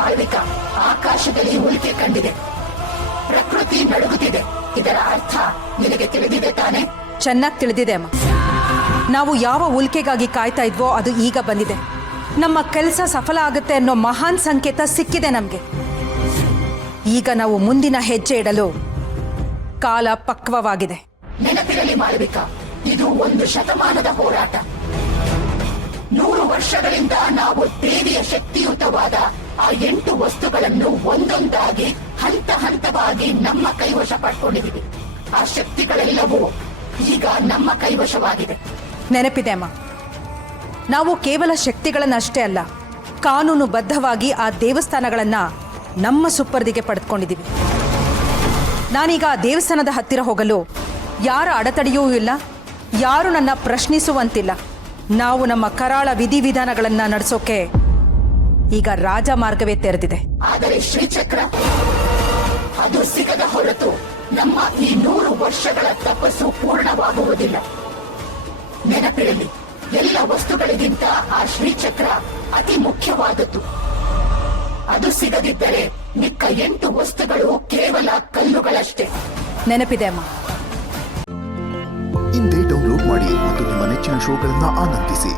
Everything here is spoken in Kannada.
ಮಾಳವಿಕ, ಆಕಾಶದಲ್ಲಿ ಉಲ್ಕೆ ಕಂಡಿದೆ, ಪ್ರಕೃತಿ ನಡುಗುತ್ತಿದೆ. ಇದರ ಅರ್ಥ ನಿನಗೆ ತಿಳಿದಿದೆ ತಾನೆ? ಚೆನ್ನಾಗಿ ತಿಳಿದಿದೆ ಅಮ್ಮ. ನಾವು ಯಾವ ಉಲ್ಕೆಗಾಗಿ ಕಾಯ್ತಾ ಇದ್ವೋ ಅದು ಈಗ ಬಂದಿದೆ. ನಮ್ಮ ಕೆಲಸ ಸಫಲ ಆಗುತ್ತೆ ಅನ್ನೋ ಮಹಾನ್ ಸಂಕೇತ ಸಿಕ್ಕಿದೆ ನಮಗೆ. ಈಗ ನಾವು ಮುಂದಿನ ಹೆಜ್ಜೆ ಇಡಲು ಕಾಲ ಪಕ್ವವಾಗಿದೆ. ನೆನಪಿರಲಿ ಮಾಳವಿಕ, ಇದು 1 ಶತಮಾನದ ಹೋರಾಟ. 100 ವರ್ಷಗಳಿಂದ ನಾವು ದೇವಿಯ ಶಕ್ತಿಯುತವಾದ ಆ 8 ವಸ್ತುಗಳನ್ನು ಒಂದೊಂದಾಗಿ ಹಂತ ಹಂತವಾಗಿ ನಮ್ಮ ಕೈವಶ ಪಡ್ಕೊಂಡಿದ್ದೀವಿ. ಆ ಶಕ್ತಿಗಳೆಲ್ಲವೂ ಈಗ ನಮ್ಮ ಕೈವಶವಾಗಿದೆ. ನೆನಪಿದೆ ಅಮ್ಮ. ನಾವು ಕೇವಲ ಶಕ್ತಿಗಳನ್ನಷ್ಟೇ ಅಲ್ಲ, ಕಾನೂನುಬದ್ಧವಾಗಿ ಆ ದೇವಸ್ಥಾನಗಳನ್ನ ನಮ್ಮ ಸುಪರ್ದಿಗೆ ಪಡೆದುಕೊಂಡಿದ್ದೀವಿ. ನಾನೀಗ ಆ ದೇವಸ್ಥಾನದ ಹತ್ತಿರ ಹೋಗಲು ಯಾರ ಅಡೆತಡೆಯೂ ಇಲ್ಲ, ಯಾರು ನನ್ನ ಪ್ರಶ್ನಿಸುವಂತಿಲ್ಲ. ನಾವು ನಮ್ಮ ಕರಾಳ ವಿಧಿವಿಧಾನಗಳನ್ನ ನಡೆಸೋಕೆ ಈಗ ರಾಜಮಾರ್ಗವೇ ತೆರೆದಿದೆ. ಆದರೆ ಶ್ರೀಚಕ್ರ ಅದು ಸಿಗದ ಹೊರತು ನಮ್ಮ ಈ 100 ವರ್ಷಗಳ ತಪಸ್ಸು ಪೂರ್ಣವಾಗುವುದಿಲ್ಲ. ನೆನಪಿರಲಿ, ಎಲ್ಲ ವಸ್ತುಗಳಿಗಿಂತ ಆ ಶ್ರೀಚಕ್ರ ಅತಿ ಮುಖ್ಯವಾದದ್ದು. ಅದು ಸಿಗದಿದ್ದರೆ ಮಿಕ್ಕ 8 ವಸ್ತುಗಳು ಕೇವಲ ಕಲ್ಲುಗಳಷ್ಟೇ. ನೆನಪಿದೆ ಅಮ್ಮ. ಇಂದೇ ಡೌನ್ಲೋಡ್ ಮಾಡಿ ಮತ್ತು ನಿಮ್ಮ ನೆಚ್ಚಿನ ಶೋಗಳನ್ನ ಆನಂದಿಸಿ.